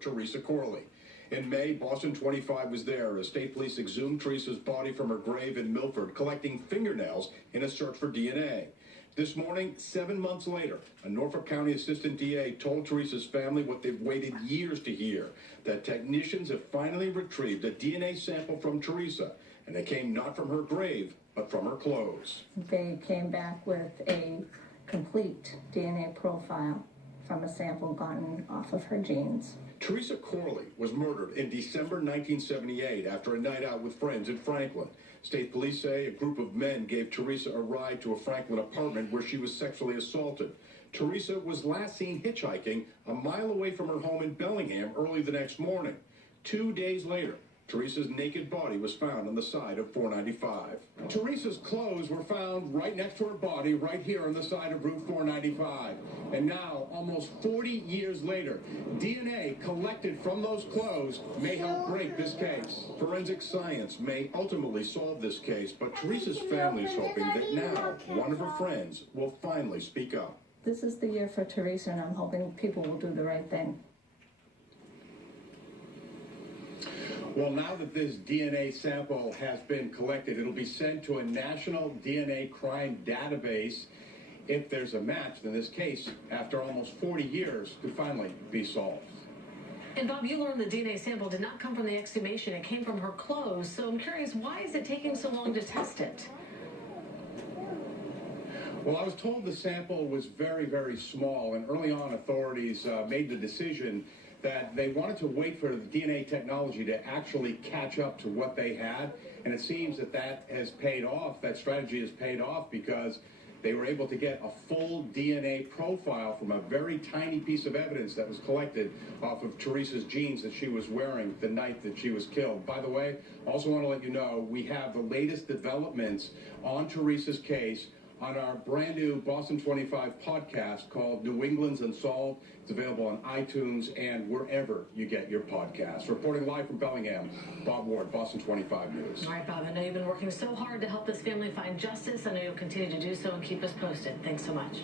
Theresa Corley. In May, Boston 25 was there as state police exhumed Theresa's body from her grave in Milford, collecting fingernails in a search for DNA. This morning, 7 months later, a Norfolk County Assistant DA told Theresa's family what they've waited years to hear, that technicians have finally retrieved a DNA sample from Theresa, and it came not from her grave, but from her clothes. They came back with a complete DNA profile from a sample gotten off of her jeans. Theresa Corley was murdered in December 1978 after a night out with friends in Franklin. State police say a group of men gave Theresa a ride to a Franklin apartment where she was sexually assaulted. Theresa was last seen hitchhiking a mile away from her home in Bellingham early the next morning. 2 days later, Theresa's naked body was found on the side of 495. Theresa's clothes were found right next to her body, right here on the side of Route 495. And now, almost 40 years later, DNA collected from those clothes may help break this case. Forensic science may ultimately solve this case, but Theresa's family is hoping that now one of her friends will finally speak up. This is the year for Theresa, and I'm hoping people will do the right thing. Well, now that this DNA sample has been collected, it'll be sent to a national DNA crime database. If there's a match, then this case, after almost 40 years, could finally be solved. And Bob, you learned the DNA sample did not come from the exhumation. It came from her clothes. So I'm curious, why is it taking so long to test it? Well, I was told the sample was very, very small, and early on authorities made the decision that they wanted to wait for the DNA technology to actually catch up to what they had. And it seems that that has paid off, that strategy has paid off, because they were able to get a full DNA profile from a very tiny piece of evidence that was collected off of Theresa's jeans that she was wearing the night that she was killed. By the way, I also want to let you know we have the latest developments on Theresa's case on our brand new Boston 25 podcast called New England's Unsolved. It's available on iTunes and wherever you get your podcasts. Reporting live from Bellingham, Bob Ward, Boston 25 News. All right, Bob, I know you've been working so hard to help this family find justice. I know you'll continue to do so and keep us posted. Thanks so much.